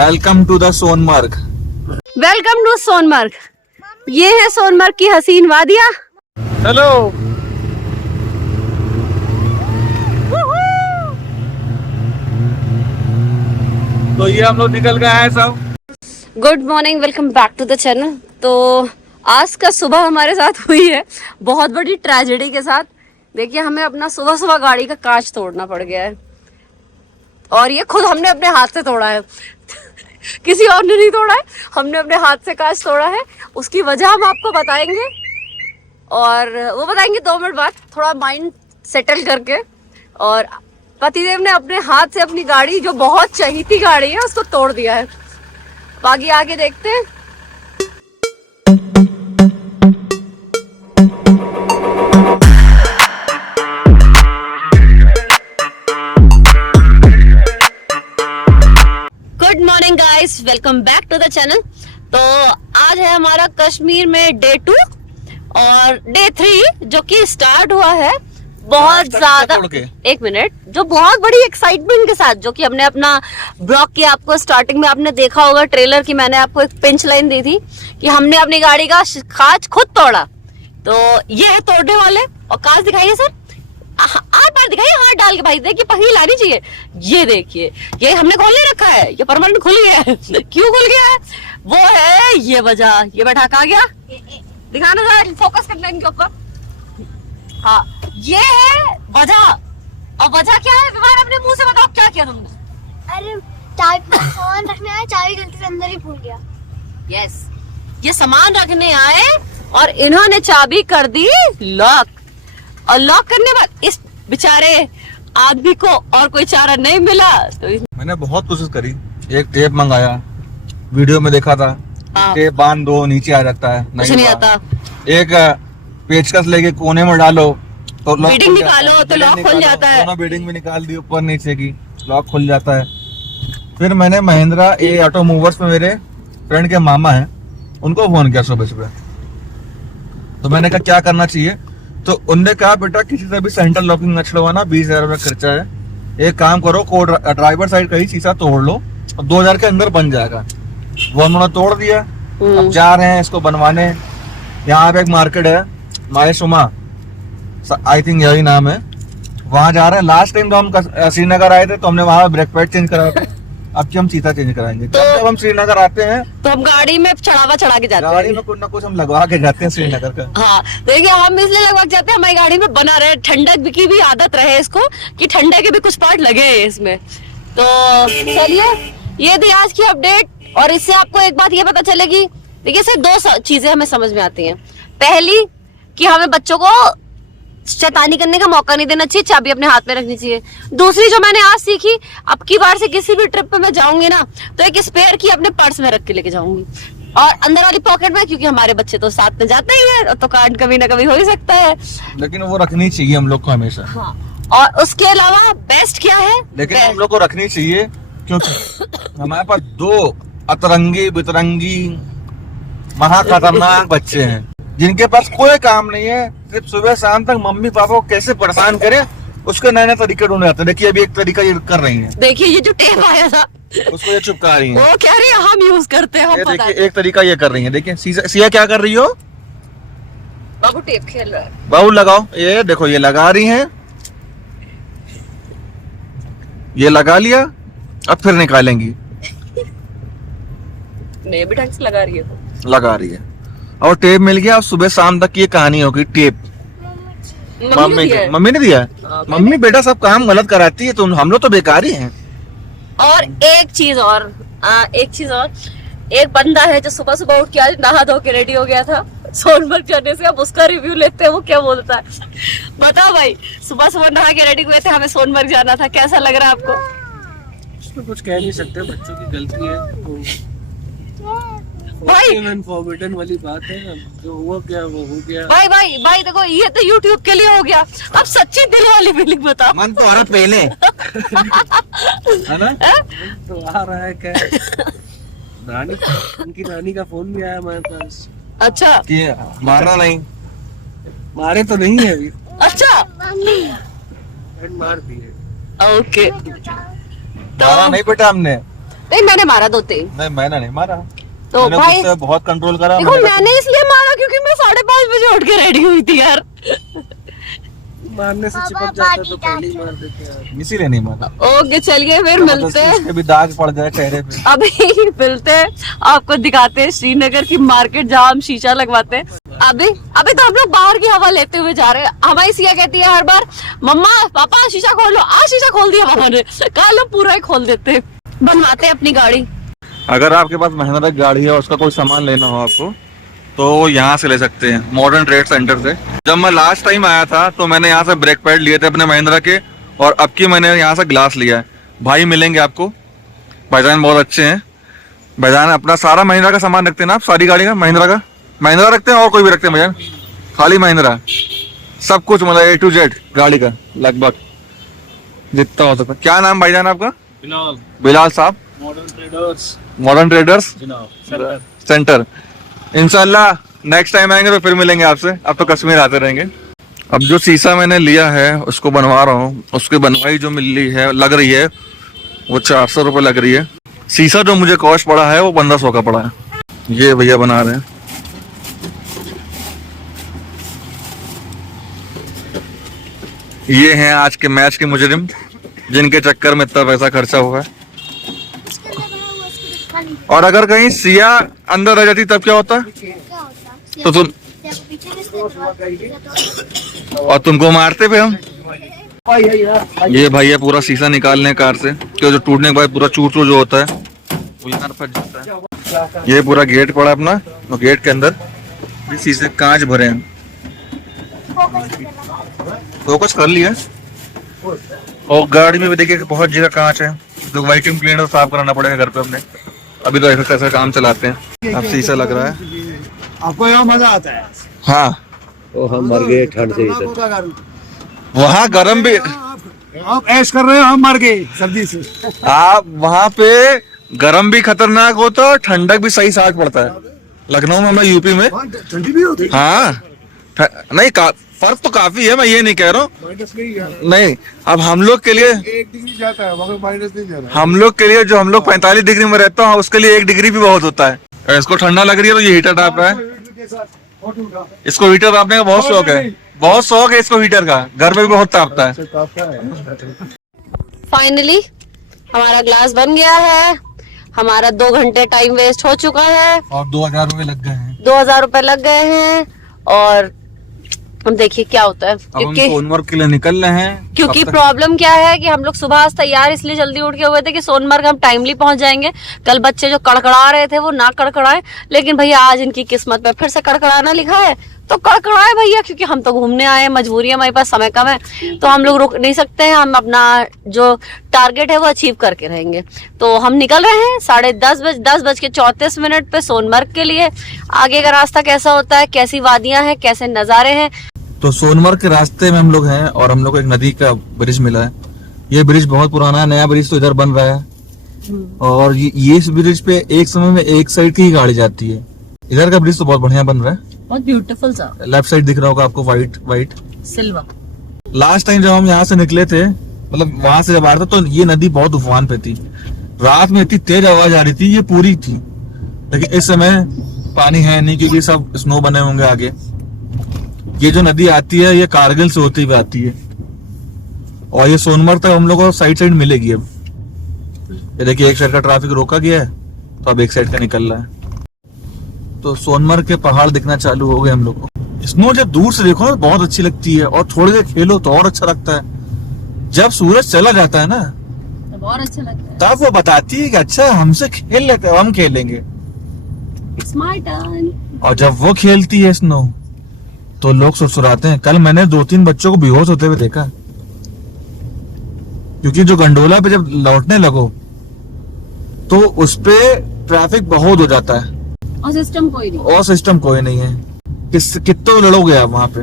Welcome to the Sonamarg. Welcome to Sonamarg. ये है सोनमर्ग की हसीन वादियाँ। हेलो। तो ये हम लोग निकल गए हैं सब। Good morning, welcome back to the channel. तो आज का सुबह हमारे साथ हुई है बहुत बड़ी ट्रेजेडी के साथ। देखिए, हमें अपना सुबह सुबह गाड़ी का कांच तोड़ना पड़ गया है, और ये खुद हमने अपने हाथ से तोड़ा है। किसी और ने नहीं तोड़ा है, हमने अपने हाथ से कांच तोड़ा है। उसकी वजह हम आपको बताएंगे, और वो बताएंगे 2 मिनट बाद, थोड़ा माइंड सेटल करके। और पतिदेव ने अपने हाथ से अपनी गाड़ी, जो बहुत चहीती गाड़ी है, उसको तोड़ दिया है। आगे आगे देखते हैं। Good morning guys, welcome back to the channel. तो आज है हमारा कश्मीर में डे 2 और डे 3 जो कि स्टार्ट हुआ है बहुत ज्यादा, 1 मिनट, जो बहुत बड़ी एक्साइटमेंट के साथ, जो कि हमने अपना ब्लॉग की, आपको स्टार्टिंग में आपने देखा होगा ट्रेलर की, मैंने आपको एक पिंच लाइन दी थी कि हमने अपनी गाड़ी का कांच खुद तोड़ा। तो ये है तोड़ने वाले, और कांच दिखाइए सर, आप बार दिखाइए, हाथ डाल के भाई, देखिए पही लानी चाहिए। ये देखिए, ये हमने खोल नहीं रखा है, ये परमानेंट खुल गया है। क्यों खुल गया है? वो है ये वजह। ये बैठा कहाँ गया, दिखाना जरा, फोकस करना इनके ऊपर। हाँ, ये है वजह। और वजह क्या है, विमान अपने मुंह से बताओ, क्या किया तुमने? अरे चाबी सामान रखने आए, चाबी गलती से अंदर ही भूल गया। यस, ये सामान रखने आए और इन्होंने चाबी कर दी लॉक, और लॉक करने बाद इस बेचारे आदमी को और कोई चारा नहीं मिला। तो मैंने बहुत कोशिश करी, एक टेप मंगाया, वीडियो में देखा था, हाँ। टेप बांध दो नीचे आ जाता है, कुछ नहीं आता। एक पेचकस लेके कोने में डालो तो लॉक बीडिंग निकालो तो लॉक खुल जाता है। दोनों बीडिंग भी निकाल दी ऊपर नीचे की, लॉक खुल जाता है। फिर मैंने महिंद्रा ए ऑटो मूवर्स में मेरे फ्रेंड के मामा हैं, उनको फोन किया सुबह सुबह। तो मैंने कहा क्या करना चाहिए, तो उनने कहा बेटा किसी से भी सेंटर लॉकिंग न छुड़वाना, 20,000 रुपया खर्चा है, एक काम करो, ड्राइवर साइड का ही शीशा तोड़ लो, 2,000 के अंदर बन जाएगा। वो उन्होंने तोड़ दिया। अब जा रहे हैं इसको बनवाने। यहाँ पे एक मार्केट है, मायसुमा, आई थिंक यही नाम है, वहां जा रहे हैं। लास्ट टाइम तो हम श्रीनगर आए थे तो हमने वहां ब्रेक पैड चेंज कराया था, अब की हम चीता चेंज कराएंगे। तो जब हम श्रीनगर आते हैं तो हम गाड़ी में चढ़ा के जाते हैं, गाड़ी में कुछ ना कुछ हम लगवा के जाते हैं श्रीनगर का। हाँ, देखिए हम इसलिए लगवा के जाते हैं, हमारी गाड़ी में बना रहे, ठंडक की भी आदत रहे इसको, कि ठंडक के भी कुछ पार्ट लगे हैं इसमें। तो चलिए, ये थी आज की अपडेट। और इससे आपको एक बात ये पता चलेगी, देखिए इससे 2 चीजें हमें समझ में आती हैं। पहली, कि हमें बच्चों को शैतानी करने का मौका नहीं देना चाहिए, चाबी अपने हाथ में रखनी चाहिए। दूसरी जो मैंने आज सीखी, अब की बार से किसी भी ट्रिप पे मैं जाऊंगी ना, तो एक स्पेयर की अपने पर्स में रख के लेके जाऊंगी, और अंदर वाली पॉकेट में, क्योंकि हमारे बच्चे तो साथ में जाते ही है, तो कांड कभी ना कभी हो ही सकता है। लेकिन वो रखनी चाहिए हम लोग को हमेशा। हाँ, और उसके अलावा बेस्ट क्या है, लेकिन हम लोग को रखनी चाहिए, क्योंकि हमारे पास 2 अतरंगी बितरंगी महा खतरनाक बच्चे हैं, जिनके पास कोई काम नहीं है, सिर्फ सुबह शाम तक मम्मी पापा को कैसे परेशान करे, उसके नए नए तरीके ढूंढ जाते हैं। देखिए अभी एक तरीका ये कर रही है, देखिए ये जो टेप आया था उसको ये चिपका रही है, वो कह रही है हम यूज करते हैं, हम ये पता देखिए एक तरीका ये कर रही है। देखिए सिया क्या कर रही हो, बाबू टेप खेल रहा है। बाबू लगाओ, ये देखो ये लगा रही है, ये लगा लिया, अब फिर निकालेंगी, नहीं भी ढंग से लगा रही है, तो लगा रही है, और टेप मिल गया। अब सुबह शाम तक की ये कहानी होगी, टेप मम्मी ने दिया है। मम्मी बेटा सब काम गलत कराती है, तुम हम लोग तो बेकार ही हैं। और एक चीज और, एक बंदा है जो सुबह सुबह उठ के आज नहा धो के रेडी हो गया था सोनमर्ग जाने से। अब उसका रिव्यू लेते हैं, वो क्या बोलता है। बताओ भाई, सुबह सुबह नहा के रेडी हुए थे, हमें सोनमर्ग जाना था, कैसा लग रहा है आपको? इसमें कुछ कह नहीं सकते, बच्चों की गलती है, तो भाई फॉरबिडन वाली बात है, जो हुआ क्या वो हो गया। भाई देखो, ये तो YouTube के लिए हो गया, अब सच्ची दिल वाली फीलिंग बताओ। मन तो आ रहा पहले है ना, तो आ रहा है क्या, रानी, उनकी रानी का फोन भी आया हमारे पास। अच्छा, कि मारना नहीं, मारे तो नहीं है अभी, अच्छा मार दी है। ओके, मारा नहीं बेटा हमने, नहीं मैंने मारा 2-3। नहीं मैंने नहीं मारा, तो मैंने भाई खुद से बहुत कंट्रोल करा। देखो मैंने इसलिए मारा क्योंकि मैं 5:30 बजे उठ के रेडी हुई थी यार। मारने से चिपक जाता तो पहले ही मार देते यार। इसीलिए नहीं मारा। ओके चलिए फिर मिलते हैं, इसके भी दाग पड़ जाए चेहरे पे। अभी मिलते हैं, आपको दिखाते हैं श्रीनगर की मार्केट जहाँ हम शीशा लगवाते हैं। अभी तो हम लोग बाहर की हवा लेते हुए जा रहे हैं। हमारी सिया कहती है हर बार, मम्मा पापा शीशा खोल लो, आज शीशा खोल दिया पापा ने, कल हम पूरा ही खोल देते हैं, बनवाते हैं अपनी गाड़ी। अगर आपके पास महिंद्रा की गाड़ी है और उसका कोई सामान लेना हो आपको, तो यहाँ से ले सकते हैं, मॉडर्न ट्रेड सेंटर से। जब मैं लास्ट टाइम आया था तो मैंने यहाँ से ब्रेक पैड लिए थे अपने महिंद्रा के, और अब की मैंने यहाँ से ग्लास लिया है। भाई मिलेंगे आपको, भाईजान बहुत अच्छे हैं। भाईजान अपना सारा महिंद्रा का सामान रखते हैं ना आप? सारी गाड़ी का महिंद्रा रखते हैं और कोई भी रखते हैं भाईजान? खाली महिंद्रा, सब कुछ मतलब A to Z गाड़ी का लगभग जितना हो सकता है। क्या नाम भाईजान आपका? बिलाल साहब, मॉडर्न ट्रेडर्स सेंटर। इंशाल्लाह नेक्स्ट टाइम आएंगे तो फिर मिलेंगे आपसे। अब तो कश्मीर आते रहेंगे। अब जो शीशा मैंने लिया है उसको बनवा रहा हूँ। उसकी बनवाई जो लग रही है वो 400 रुपये लग रही है। शीशा जो मुझे कॉस्ट पड़ा है वो 1500 का पड़ा है। ये भैया बना रहे हैं। ये हैं आज के मैच के मुजरिम, जिनके चक्कर में इतना पैसा खर्चा हुआ है। और अगर कहीं सिया अंदर रह जाती तब क्या होता? तो तुम और तुमको मारते पे हम। ये भैया पूरा शीशा निकालने कार से, क्यों जो टूटने के बाद पूरा चूर जो होता है वो यहाँ फंस जाता है। ये पूरा गेट पड़ा अपना, और गेट के अंदर ये शीशे कांच भरे हैं। फोकस कर लिया। और गाड़ी में भी देखिए बहुत जगह कांच है, तो वैक्यूम क्लीनर साफ कराना पड़ेगा घर पे अपने। अभी तो ऐसा काम चलाते हैं। अब शीशा लग रहा है। आपको यहाँ मजा आता है? हाँ, ओ हम मर गए ठंड से इधर। वहाँ गर्म भी, आप ऐश कर रहे हो, हम मर गए सर्दी से। आप वहाँ पे गर्म भी खतरनाक होता है, ठंडक भी सही साथ पड़ता है। लखनऊ में, मैं यूपी में, ठंडी भी होती है। हाँ नहीं फर्क तो काफी है, मैं ये नहीं कह रहा हूँ। नहीं, अब हम लोग के लिए 1 डिग्री जाता है, वहाँ माइनस नहीं जाता। हम लोग के लिए, जो हम लोग 45 डिग्री में रहता हूँ, उसके लिए 1 डिग्री भी बहुत होता है। इसको ठंडा लग रही है तो ये हीटर टाप है। इसको हीटर तापने का बहुत शौक है, बहुत शौक है इसको हीटर का। घर में भी बहुत तापता है। फाइनली हमारा ग्लास बन गया है। हमारा 2 घंटे टाइम वेस्ट हो चुका है और 2000 रुपए लग गए हैं। 2000 रुपए लग गए हैं। और हम देखिए क्या होता है, अब हम सोनमर्ग के लिए निकल रहे हैं। क्योंकि प्रॉब्लम क्या है कि हम लोग सुबह आज तैयार इसलिए जल्दी उठ के हुए थे कि सोनमर्ग हम टाइमली पहुंच जाएंगे। कल बच्चे जो कड़कड़ा रहे थे वो ना कड़कड़ाए, लेकिन भैया आज इनकी किस्मत में फिर से कड़कड़ाना लिखा है तो कड़कड़ाए भैया, क्योंकि हम तो घूमने आए हैं, मजबूरी है, हमारे पास समय कम है, तो हम लोग रुक नहीं सकते हैं। हम अपना जो टारगेट है वो अचीव करके रहेंगे। तो हम निकल रहे हैं 10:34 पे सोनमर्ग के लिए। आगे का रास्ता कैसा होता है, कैसी वादियां हैं, कैसे नजारे हैं। तो सोनमर्ग के रास्ते में हम लोग हैं और हम लोग को एक नदी का ब्रिज मिला है। ये ब्रिज बहुत पुराना है, नया ब्रिज तो इधर बन रहा है। और ये इस ब्रिज पे एक समय में एक साइड की ही गाड़ी जाती है। इधर का ब्रिज तो बहुत बढ़िया बन रहा है, बहुत ब्यूटीफुल सा, लेफ्ट साइड दिख रहा होगा आपको, व्हाइट सिल्वर। लास्ट टाइम जब हम यहाँ से निकले थे, मतलब वहां से जब आ रहे थे, तो ये नदी बहुत उफान पे थी। रात में इतनी तेज आवाज आ रही थी, ये पूरी थी। लेकिन इस समय पानी है नहीं, क्योंकि सब स्नो बने होंगे आगे। ये जो नदी आती है ये कारगिल से होती हुई आती है, और ये सोनमर्ग तक हम लोग को साइड साइड मिलेगी। अब ये देखिए एक साइड का ट्रैफिक रोका गया है, तो अब एक साइड का निकल रहा है। तो सोनमर्ग के पहाड़ दिखना चालू हो गए हम लोग को। स्नो जब दूर से देखो ना बहुत अच्छी लगती है, और थोड़ी देर खेलो तो और अच्छा लगता है। जब सूरज चला जाता है ना तो और अच्छा लगता है, तब वो बताती है कि अच्छा हमसे खेल लेते हैं, हम खेलेंगे। It's my turn. और जब वो खेलती है स्नो तो लोग सुरसुराते हैं। कल मैंने 2-3 बच्चों को बेहोश होते हुए देखा, क्योंकि जो गंडोला पे जब लौटने लगो तो उस पे ट्रैफिक बहुत हो जाता है, और सिस्टम कोई नहीं है। कितने लड़ोगे आप वहां पे।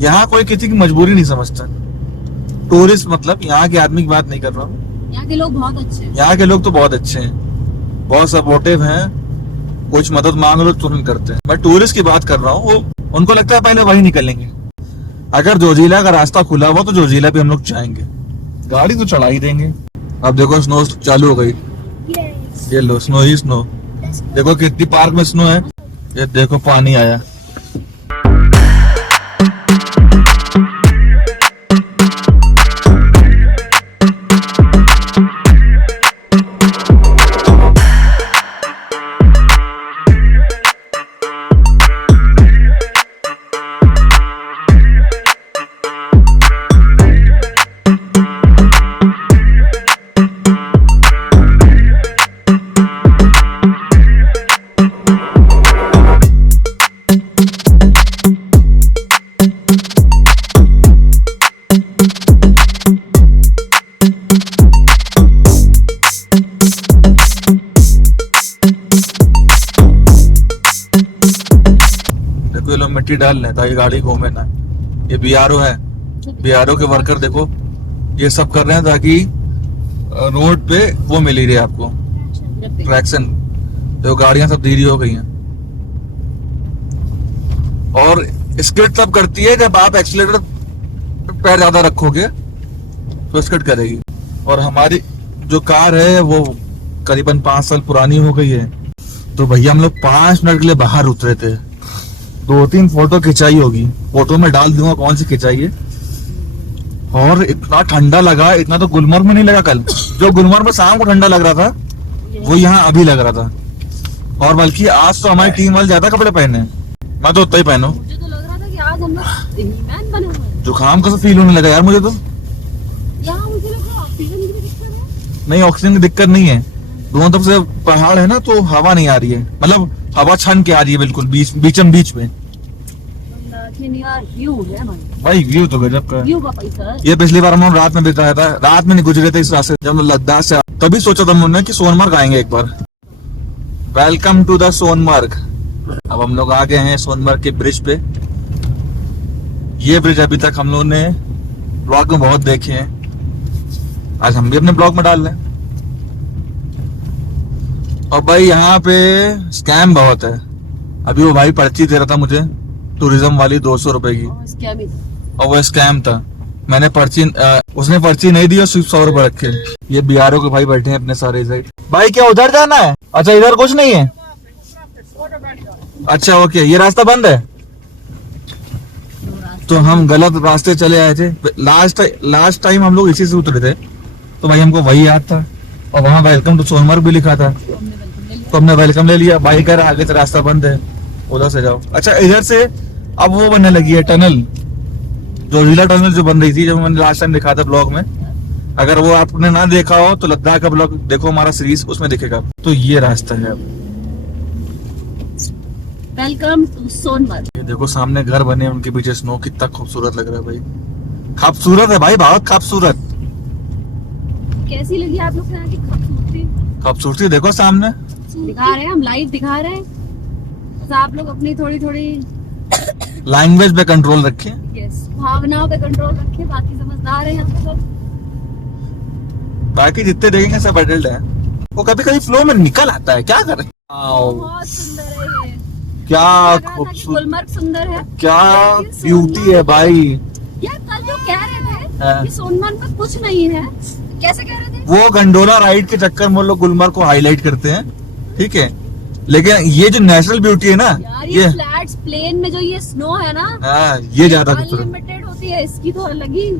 यहाँ कोई किसी की मजबूरी नहीं समझता। टूरिस्ट मतलब यहाँ के आदमी की बात नहीं कर रहा हूँ, यहाँ के लोग बहुत अच्छे हैं। यहाँ के लोग तो बहुत अच्छे हैं, बहुत सपोर्टिव हैं। कुछ मदद मांग लो तुरंत करते हैं। मैं टूरिस्ट की बात कर रहा हूँ, वो उनको लगता है पहले वही निकलेंगे। अगर जोजिला का रास्ता खुला हुआ तो जोजिला पे हम लोग जाएंगे, गाड़ी तो चढ़ा ही देंगे। अब देखो स्नो चालू हो गई। ये लो स्नो ही स्नो, देखो कितनी पार्क में स्नो है, ये देखो पानी आया। देखो ये लोग मिट्टी डाल रहे हैं ताकि गाड़ी घूमे ना। ये बीआरओ है, बीआरओ के वर्कर देखो ये सब कर रहे हैं ताकि रोड पे वो मिल ही रही है आपको ट्रैक्शन। जो गाड़ियां सब धीरे हो गई हैं और स्किड तब करती है जब आप एक्सीलेटर पे पैर ज्यादा रखोगे तो स्किड करेगी। और हमारी जो कार है वो करीबन 5 साल पुरानी हो गई है, तो भैया हम लोग 5 मिनट के लिए बाहर उतरे थे, 2-3 फोटो खिंचाई होगी, फोटो में डाल दूंगा कौन सी खिंचाई है। और इतना ठंडा लगा, इतना तो गुलमर्ग में नहीं लगा कल। जो गुलमर्ग में शाम को ठंडा लग रहा था वो यहाँ अभी लग रहा था। और बल्कि आज तो हमारी टीम वाले ज्यादा कपड़े पहने, मैं तो उतना ही पहनू। मुझे तो लग रहा था कि आज हम लोग हिमैन बने हुए हैं। जुकाम का फील होने लगा यार मुझे तो। यहाँ मुझे लगा ऑक्सीजन की भी दिक्कत है। नहीं ऑक्सीजन की दिक्कत नहीं है, दोनों तरफ से पहाड़ है ना तो हवा नहीं आ रही है, मतलब हवा छन के आ रही है बिल्कुल बीचम बीच में। यार व्यू है भाई व्यू तो गजब का है। व्यू का पैसा है। ये पिछली बार हम रात में बिताया था, रात में नहीं गुजरे थे इस रास्ते जब हम लद्दाख से, तभी सोचा था हमने कि सोनमर्ग आएंगे एक बार। Welcome to the Sonamarg. अब हम लोग आ गए हैं सोनमर्ग के ब्रिज पे। ये ब्रिज अभी तक हम लोगों ने ब्लॉग में बहुत देखे हैं, आज हम भी अपने ब्लॉग में डाल रहे हैं। और भाई यहाँ पे स्कैम बहुत है। अभी वो भाई पर्ची दे रहा था मुझे टूरिज्म वाली 200 रुपए की, और वो स्कैम था। मैंने पर्ची उसने पर्ची नहीं दी और सिर्फ 100 रुपए रखे। ये बीआरओ के भाई बैठे हैं अपने सारे साइड। भाई क्या उधर जाना है? अच्छा इधर कुछ नहीं है। अच्छा ओके, ये रास्ता बंद है तो हम गलत रास्ते चले आए थे। लास्ट टाइम हम लोग इसी से उतरे थे तो भाई हमको वही याद था, और वहाँ वेलकम टू सोनमर्ग भी लिखा था तो हमने वेलकम ले लिया। भाई कह रहा आगे से रास्ता बंद है, उधर से जाओ। अच्छा इधर से अब वो बनने लगी है टनल, जो रीला टनल जो बन रही थी जब मैंने लास्ट टाइम दिखा था ब्लॉग में। अगर वो आपने ना देखा हो तो लद्दाख का ब्लॉग देखो हमारा सीरीज, उसमें दिखेगा। तो ये रास्ता है। Welcome to Sonamarg. ये देखो सामने घर बने, उनके पीछे स्नो, कितना खूबसूरत लग रहा है भाई। खूबसूरत है भाई, बहुत खूबसूरत। कैसी लगी आप लोग को यहाँ की खूबसूरती? खूबसूरती देखो सामने दिखा रहे हैं, हम लाइव दिखा रहे हैं। बस आप लोग अपनी थोड़ी थोड़ी लैंग्वेज पे कंट्रोल रखें, भावनाओं पे कंट्रोल रखें। बाकी समझदार है यहाँ पे सब। बाकी जितने देखेंगे सब एडल्ट है। वो कभी कभी फ्लो में निकल आता है, क्या करें। बहुत सुंदर है ये। क्या खूबसूरत। गुलमर्ग सुंदर है, क्या ब्यूटी है भाई। यार कल जो कह रहे थे हाँ। कि सोनमर्ग में कुछ नहीं है, कैसे कह रहे थे? वो गंडोला राइड के चक्कर में लोग गुलमर्ग को हाईलाइट करते हैं, ठीक है, लेकिन ये जो नेचुरल ब्यूटी है ना, यार ये फ्लैट्स प्लेन में जो ये स्नो है ना, हाँ ये ज्यादा खूबसूरत। अनलिमिटेड होती है, इसकी तो अलग ही।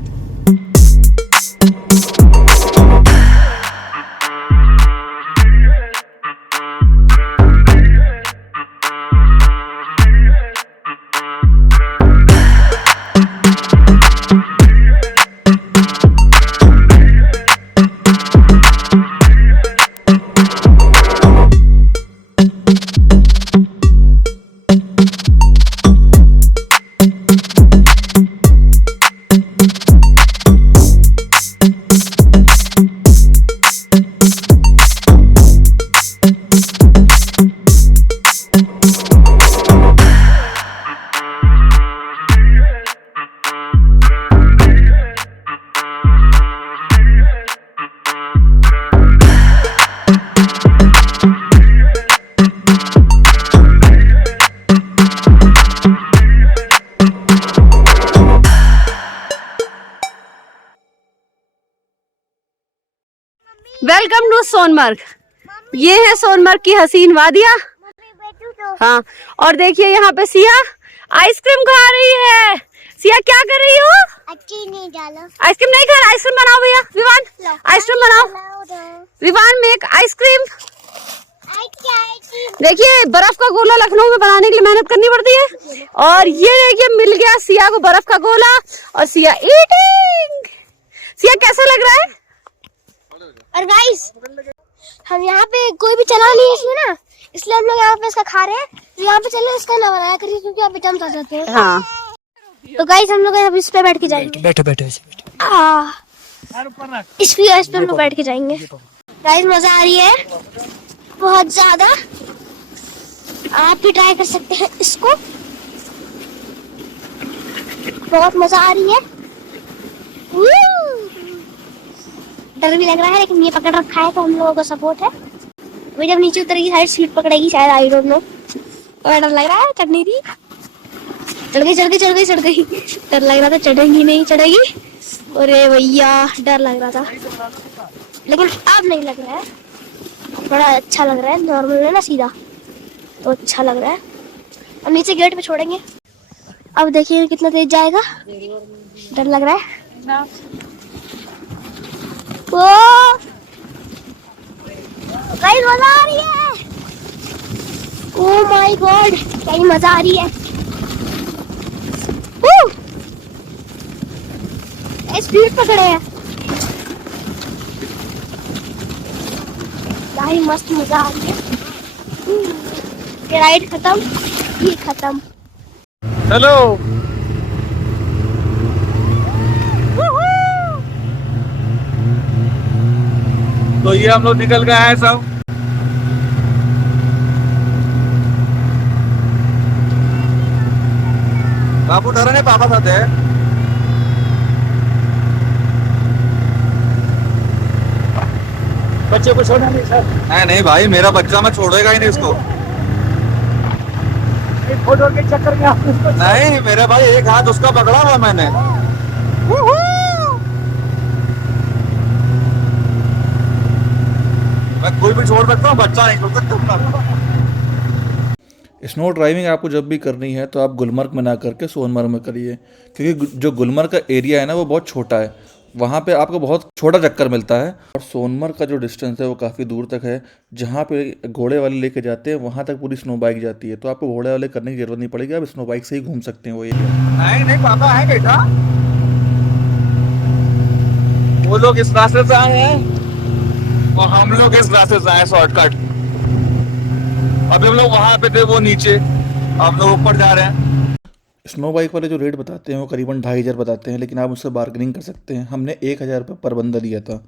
Welcome to Sonamarg. ये है सोनमर्ग की हसीन वादियाँ। हाँ, और देखिए यहाँ पे सिया आइसक्रीम खा रही है। सिया क्या कर रही हो? अच्छी नहीं डालो। आइसक्रीम नहीं खा रहा, आइसक्रीम बनाओ भैया। विवान आइसक्रीम बनाओ। Vivaan make ice cream. देखिए बर्फ का गोला लखनऊ में बनाने के लिए मेहनत करनी पड़ती है, और ये देखिए मिल गया सिया को बर्फ का गोला, और सिया ईटिंग। सिया कैसा लग रहा है? और गाइस हम यहाँ पे कोई भी चला नहीं है इसमें ना, इसलिए हम लोग यहाँ पे इसका खा रहे हैं। तो यहाँ पे चलो इसका ना बनाया करिए क्योंकि आप विटामिन आ जाते हैं। हाँ, तो गाइस हम लोग अभी इस पे बैठ के जाएंगे। बैठो बैठो ऐसे इस पे हम लोग बैठ के जाएंगे। गाइस मजा आ रही है बहुत ज्यादा, आप भी ट्राई कर सकते हैं इसको, बहुत मजा आ रही है। डर भी लग रहा है लेकिन ये पकड़ रखा है तो हम लोगों को सपोर्ट है। वो जब नीचे उतरेगी साइड सीट पकड़ेगी शायद, आई डोंट नो। और डर लग रहा है, चढ़नी थी, चढ़ गई। डर लग रहा था चढ़ेगी नहीं चढ़ेगी, अरे भैया डर लग रहा था, लेकिन अब नहीं लग रहा है, बड़ा अच्छा लग रहा है। नॉर्मल है ना सीधा, तो अच्छा लग रहा है। अब नीचे गेट पे छोड़ेंगे, अब देखिए कितना तेज जाएगा, डर लग रहा है। ओ गाइस मजा आ रही है, ओह माय गॉड क्या ही मजा आ रही है। स्पीड पकड़े हैं, क्या ही मस्त मजा आ रही है। ये राइड खत्म, ये खत्म। हेलो। तो ये हम लोग निकल गए हैं सब। बाबू डरा नहीं, पापा साथ है। बच्चे को छोड़ना नहीं सर, नहीं भाई, मेरा बच्चा मैं छोड़ेगा ही नहीं इसको। फोटो के चक्कर में आप उसको नहीं मेरे भाई, एक हाथ उसका पकड़ा हुआ मैंने। मैं कोई भी छोड़ सकता हूँ, बच्चा नहीं छोड़ सकता। स्नो ड्राइविंग आपको जब भी करनी है तो आप गुलमर्ग में ना करके सोनमर्ग में करिए, क्योंकि जो गुलमर्ग का एरिया है ना वो बहुत छोटा है, वहाँ पे आपको बहुत छोटा चक्कर मिलता है। और सोनमर्ग का जो डिस्टेंस है वो काफ़ी दूर तक है, जहाँ पे घोड़े वाले लेके जाते हैं वहाँ तक पूरी स्नो बाइक जाती है, तो आपको घोड़े वाले करने की जरूरत नहीं पड़ेगी, आप स्नो बाइक से ही घूम सकते हैं वो एरिया। नहीं पापा है बेटा, वो लोग इस रास्ते से आए हैं और हम लोग इस रास्ते से आए शॉर्टकट। अभी हम लोग वहां पे थे, वो नीचे, हम लोग ऊपर जा रहे हैं। स्नो बाइक वाले जो रेट बताते हैं वो करीबन 2500 बताते हैं, लेकिन आप उससे बार्गेनिंग कर सकते हैं। हमने 1000 रुपये पर बंदा दिया था।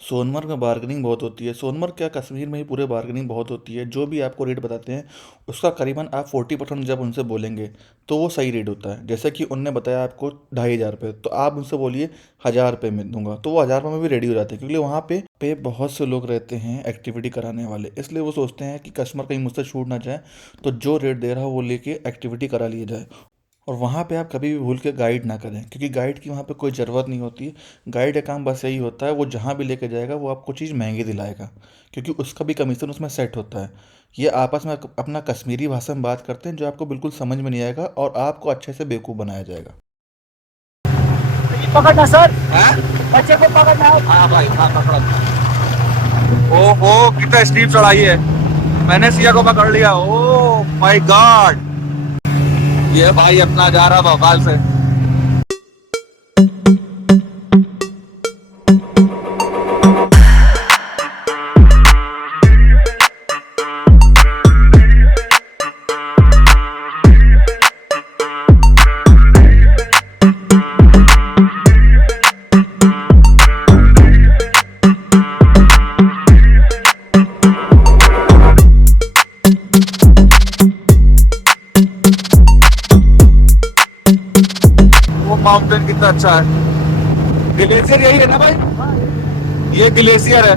सोनमर्ग में बार्गेनिंग बहुत होती है, सोनमर्ग क्या कश्मीर में ही पूरे बार्गेनिंग बहुत होती है। जो भी आपको रेट बताते हैं उसका करीबन आप 40% जब उनसे बोलेंगे तो वो सही रेट होता है। जैसे कि उनने बताया आपको 2500 रुपये, तो आप उनसे बोलिए 1000 रुपये में दूंगा, तो वो 1000 रुपये में भी रेडी हो जाते हैं, क्योंकि वहाँ पे बहुत से लोग रहते हैं एक्टिविटी कराने वाले, इसलिए वो सोचते हैं कि कस्टमर कहीं मुझसे छूट ना जाए, तो जो रेट दे रहा है वो लेके एक्टिविटी करा लिया जाए। और वहाँ पे आप कभी भी भूल के गाइड ना करें, क्योंकि गाइड की वहाँ पे कोई ज़रूरत नहीं होती है। गाइड का काम बस यही होता है, वो जहाँ भी लेके जाएगा वो आपको चीज़ महंगी दिलाएगा, क्योंकि उसका भी कमीशन उसमें सेट होता है। ये आपस में अपना कश्मीरी भाषा में बात करते हैं जो आपको बिल्कुल समझ में नहीं आएगा और आपको अच्छे से बेवकूफ़ बनाया जाएगा। पकड़ना सर, हाँ? बच्चे को पकड़ना। हाँ भाई, हाँ पकड़ा। ओहो कितना स्टीप चढ़ाई है, मैंने सिया को पकड़ लिया। ओह माय गॉड, ये भाई अपना जा रहा भोपाल से। माउंटेन कितना अच्छा है, ग्लेशियर यही है ना भाई, ये ग्लेशियर है।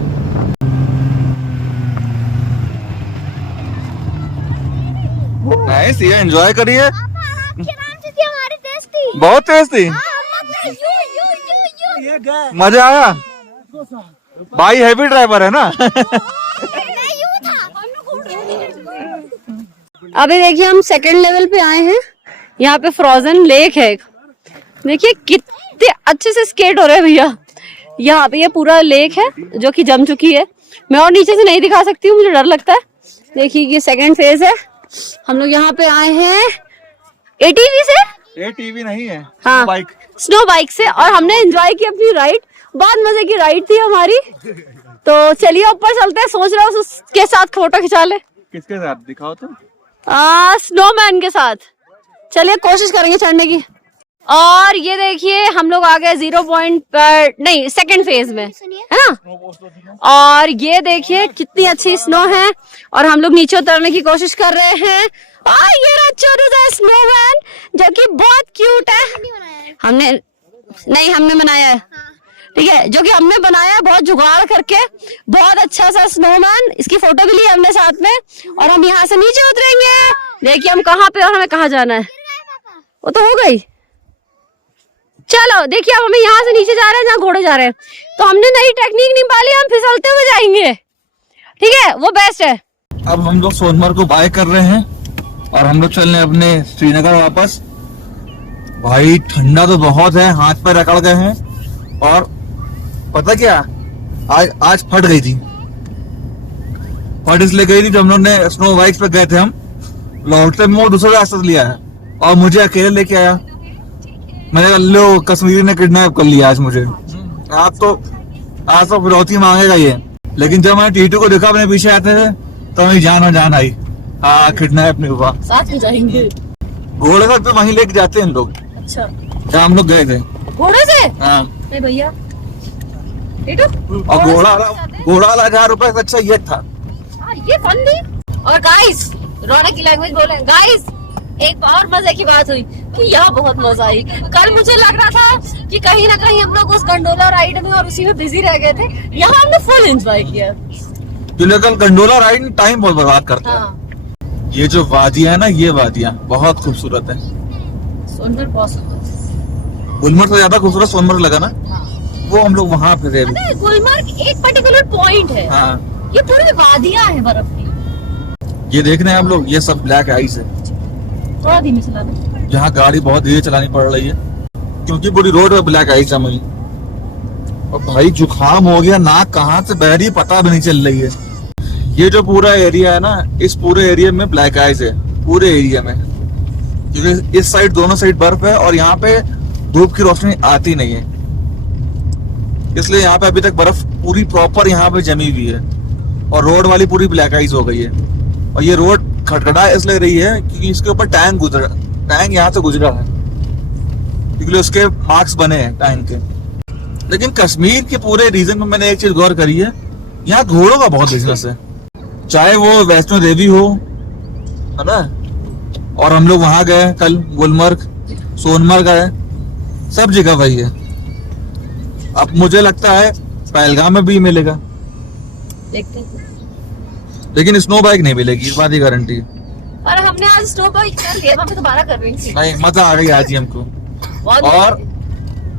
नाइस, ये एंजॉय करिए। हमारी तेज थी, बहुत तेज थी, मजा आया। भाई हैवी ड्राइवर है ना। अभी देखिए हम सेकंड लेवल पे आए हैं। यहाँ पे फ्रोजन लेक है एक। देखिए कितने अच्छे से स्केट हो रहे हैं भैया। यहाँ पे ये पूरा लेक है जो कि जम चुकी है। मैं और नीचे से नहीं दिखा सकती हूँ, मुझे डर लगता है। देखिए ये सेकंड फेज है। हम लोग यहाँ पे आए हैं एटीवी से, ये टीवी नहीं है, हाँ बाइक, स्नो बाइक से, और हमने एंजॉय की अपनी राइड। बहुत मजे की राइड थी हमारी। तो चलिए ऊपर चलते हैं। सोच रहा हूँ उसके साथ फोटो खिंचा ले। किसके साथ दिखाओ तो। स्नोमैन के साथ। चलिए कोशिश करेंगे चढ़ने की। और ये देखिए हम लोग आ गए 0 पॉइंट पर, नहीं सेकंड फेज में, है ना। और ये देखिए कितनी अच्छी स्नो है और हम लोग नीचे उतरने की कोशिश कर रहे हैं। और ये रहा छोटा सा स्नोमैन जो कि बहुत क्यूट है। हमने बनाया है, ठीक है, जो कि हमने बनाया है बहुत जुगाड़ करके। बहुत अच्छा सा स्नोमैन, इसकी फोटो भी ली हमने साथ में। और हम यहाँ से नीचे उतरेंगे। देखिए हम कहाँ पे और हमें कहाँ जाना है। वो तो हो गई। चलो देखिए अब हमें यहाँ से नीचे जा रहे हैं जहाँ घोड़े जा रहे हैं। तो हमने नई टेक्निक निकाली, हम फिसलते हुए जाएंगे, ठीक है, वो बेस्ट है। अब हम लोग सोनमर्ग को बाय कर रहे हैं और हम लोग चल रहे हैं अपने श्रीनगर वापस। भाई ठंडा तो बहुत है, हाथ पैर अकड़ गए हैं। और पता क्या, आज फट गई थी। फट इसलिए गई थी जब हम लोग ने स्नो बाइक्स पे गए थे। हम लौटते में वो दूसरा रास्ता लिया है और मुझे अकेले लेके आया। मैंने कहा लो कश्मीरी ने किडनैप कर लिया आज मुझे। आज तो फिरौती मांगेगा ये। लेकिन जब मैंने टीटू को देखा अपने पीछे आते थे तो मेरी जान आई। हाँ किडनैप नहीं हुआ। साथ में जाएंगे घोड़े से तो वहीं लेके जाते हैं लोग। अच्छा जहाँ हम लोग गए थे घोड़े से। हाँ नहीं भैया और घोड़ा 1000 रुपए से अच्छा ये था। ये फन थी। और गाइस रौनक की लैंग्वेज बोले गाइस, एक और मजे की बात हुई कि यहाँ बहुत मजा आई। कल मुझे लग रहा था कि कहीं ना कहीं हम लोग उस गंडोला राइड में और उसी में बिजी रह गए थे। यहाँ हमने फुल एंजॉय किया। कल गंडोला राइड टाइम बहुत बर्बाद करता है। हाँ। ये जो वादियां है ना, ये वादियां बहुत खूबसूरत है। सोनमर्ग बहुत सुंदर। गुलमर्ग से ज्यादा खूबसूरत सोनमर्ग लगा ना। वो हम लोग वहाँ पे थे। गुलमर्ग एक पर्टिकुलर पॉइंट है। हाँ ये पूरी वादियां हैं बर्फ की। ये देख रहे हैं आप लोग, ये सब ब्लैक आइस है। थोड़ा धीमे चलाना। यहाँ गाड़ी बहुत धीरे चलानी पड़ रही है क्योंकि पूरी रोड में ब्लैक आइस है। मुझे और भाई जुकाम हो गया, नाक कहाँ से बह रही पता भी नहीं चल रही है। ये जो पूरा एरिया है ना, इस पूरे एरिया में ब्लैक आइस है पूरे एरिया में। क्योंकि इस साइड दोनों साइड बर्फ है और यहाँ पे धूप की रोशनी आती नहीं है, इसलिए यहाँ पे अभी तक बर्फ पूरी प्रॉपर यहाँ पे जमी हुई है और रोड वाली पूरी ब्लैक आइस हो गई है। और ये रोड खटखटा इसलिए रही है क्योंकि इसके ऊपर टैंक यहाँ से गुजरा है, क्योंकि उसके मार्क्स बने हैं टैंक के। लेकिन कश्मीर के पूरे रीजन में मैंने एक चीज गौर करी है, यहाँ घोड़ों का बहुत बिजनेस है। चाहे वो वैष्णो देवी हो, है ना, और हम लोग वहां गए कल, गुलमर्ग, सोनमर्ग गए, सब जगह वही है। अब मुझे लगता है पहलगाम में भी मिलेगा, देखते हैं। लेकिन स्नो बाइक नहीं मिलेगी, इस बात की गारंटी है। और हमने आज स्नो बाइक कर लिया, वहाँ पे दोबारा कर रही थी। नहीं, मजा आ गई आज ही हमको। बहुत और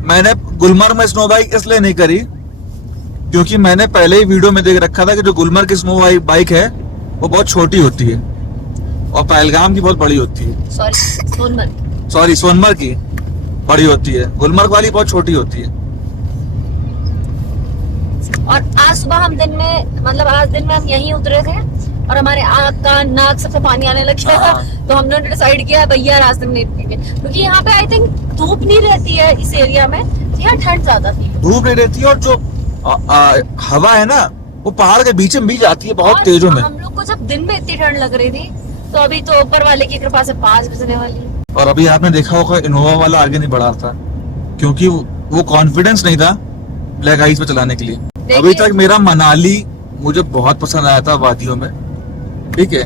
मैंने गुलमर्ग में स्नो बाइक इसलिए नहीं करी क्योंकि मैंने पहले ही वीडियो में देख रखा था कि जो गुलमर्ग की स्नो बाइक है वो बहुत छोटी होती है और पहलगाम की बहुत बड़ी होती है। सॉरी सोनमर्ग की बड़ी होती है, गुलमर्ग वाली बहुत छोटी होती है। और आज सुबह हम दिन में, मतलब आज दिन में हम यहीं उतरे थे और हमारे आँख कान नाक सबसे पानी आने लग गया था। तो हमने डिसाइड किया भैया रास्ते में नहीं रुकेंगे, क्योंकि यहाँ पे आई थिंक धूप नहीं रहती है इस एरिया में। यहाँ ठंड ज्यादा थी, धूप नहीं रहती है और जो हवा है ना वो पहाड़ के बीच में भी जाती है बहुत तेजों में। हम लोग को जब दिन में इतनी ठंड लग रही थी, तो अभी तो ऊपर वाले की कृपा से 5 बजने वाली है। और अभी आपने देखा होगा इनोवा वाला आगे नहीं बढ़ा था क्योंकि वो कॉन्फिडेंस नहीं था ब्लैक आइस पे चलाने के लिए। अभी तक मेरा मनाली मुझे बहुत पसंद आया था वादियों में, ठीक है।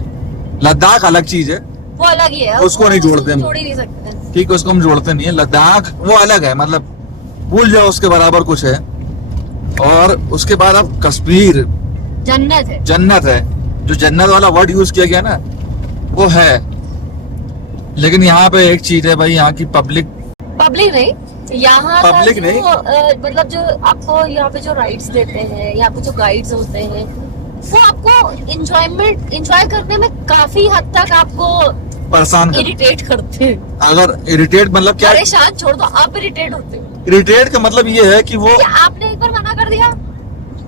लद्दाख अलग चीज है, वो अलग ही है, उसको नहीं जोड़ते हम, जोड़ ही नहीं सकते, ठीक है, उसको हम जोड़ते नहीं है। लद्दाख वो अलग है, मतलब भूल जाओ उसके बराबर कुछ है। और उसके बाद अब कश्मीर जन्नत है। जन्नत है, जो जन्नत वाला वर्ड यूज किया गया ना वो है। लेकिन यहाँ पे एक चीज है भाई, यहाँ की पब्लिक नहीं, यहाँ पब्लिक नहीं, मतलब जो आपको यहाँ पे जो राइड्स देते हैं, यहाँ पे जो गाइड्स होते हैं, वो आपको एंजॉय करने में काफी हद तक आपको परेशान कर, इरिटेट करते हैं। अगर इरिटेट मतलब क्या, परेशान छोड़ दो, आप इरिटेट होते हो। इरिटेट का मतलब ये है कि वो क्या आपने एक बार मना कर दिया,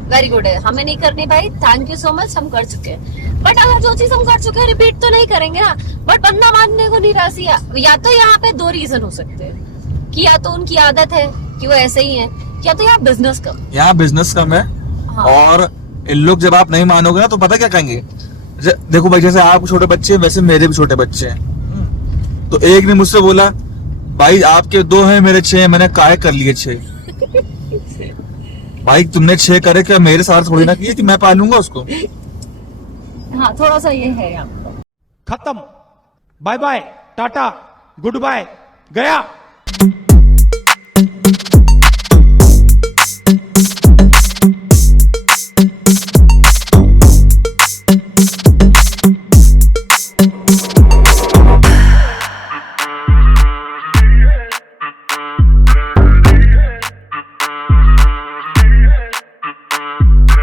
वेरी गुड है, हमें नहीं करनी भाई, थैंक यू सो मच, हम कर चुके हैं। बट अगर जो चीज हम कर चुके हैं रिपीट तो नहीं करेंगे ना। बट बंदा मानने को नहीं राजी है। या तो यहाँ पे दो रीजन हो सकते हैं कि या तो उनकी आदत है कि वो ऐसे ही है, या तो यहाँ बिजनेस कम। यहाँ बिजनेस कम है। हाँ। और इन लोग जब आप नहीं मानोगे ना तो पता क्या कहेंगे, देखो भाई जैसे आप छोटे बच्चे हैं वैसे मेरे भी छोटे बच्चे हैं। तो एक ने मुझसे बोला भाई आपके 2 हैं मेरे 6, मैंने काहे कर लिए 6। भाई तुमने 6 करे क्या मेरे साथ थोड़ी ना किए कि मैं पालूंगा उसको। हाँ थोड़ा सा ये है यहाँ पे। खत्म, bye bye, tata, good bye, गया।